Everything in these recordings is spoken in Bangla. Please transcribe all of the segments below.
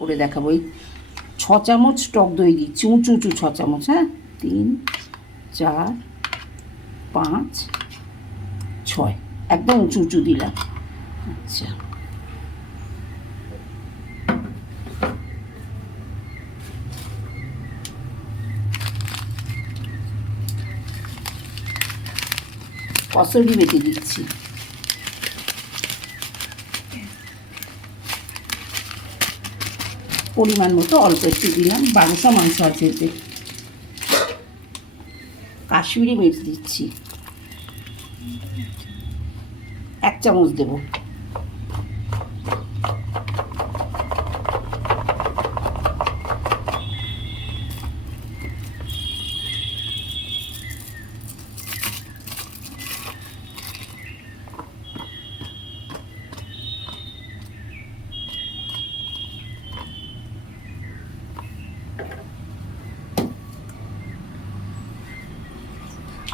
করে দেখাবো। এই 6 চামচ টক দই দিচ্ছি, উঁচু উঁচু 6 চামচ। হ্যাঁ, 3 4 5 6, একদম উঁচু উঁচু দিলাম। আচ্ছা, কসুরি মেথি দিচ্ছি, পরিমাণ মতো অল্প একটু দিলাম, 1200 মাংস আছে এতে। কাশ্মীরি মির্চ দিচ্ছি, 1 চামচ দেবো।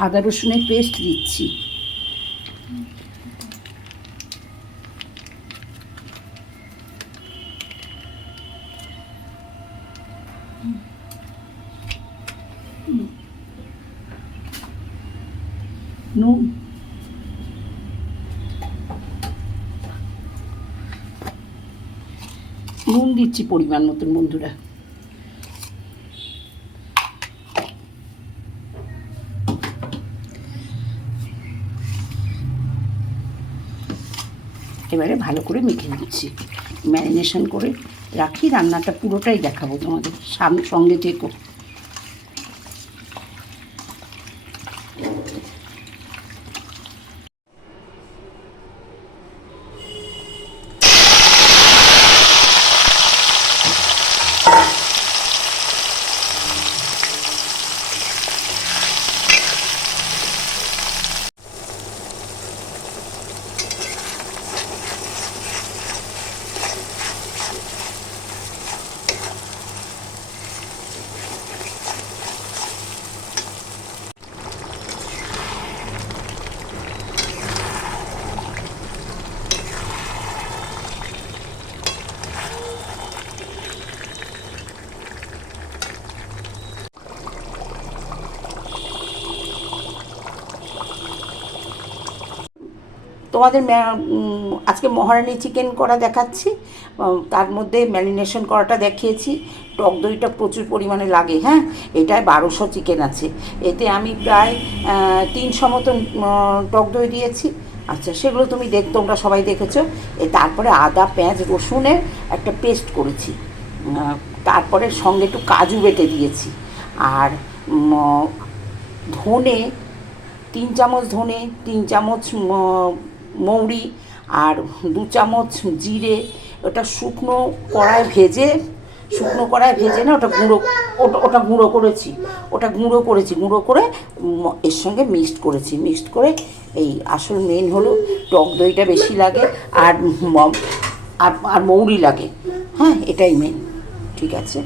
আদা রসুনের পেস্ট দিচ্ছি, নুন, নুন দিচ্ছি পরিমাণ মতন বন্ধুরা। এবারে ভালো করে মেখে দিচ্ছি, ম্যারিনেশন করে রাখি। রান্নাটা পুরোটাই দেখাবো তোমাদের, সঙ্গে থেকো। তোমাদের আজকে মহারানি চিকেন করা দেখাচ্ছি। তার মধ্যে ম্যারিনেশন করাটা দেখিয়েছি। টক দইটা প্রচুর পরিমাণে লাগে। হ্যাঁ, এটায় 1200 চিকেন আছে। এতে আমি প্রায় 300 মতন টক দই দিয়েছি। আচ্ছা, সেগুলো তোমরা সবাই দেখেছো। তারপরে আদা পেঁয়াজ রসুনের একটা পেস্ট করেছি। তারপরে সঙ্গে একটু কাজু বেটে দিয়েছি। আর ধনে 3 চামচ ধনে, 3 চামচ মৌরি, আর 2 চামচ জিরে। ওটা শুকনো কড়ায় ভেজে না, ওটা গুঁড়ো করেছি। গুঁড়ো করে এর সঙ্গে মিক্সড করে এই আসল মেন হলো টক দইটা বেশি লাগে, আর মৌরি লাগে। হ্যাঁ, এটাই মেন। ঠিক আছে।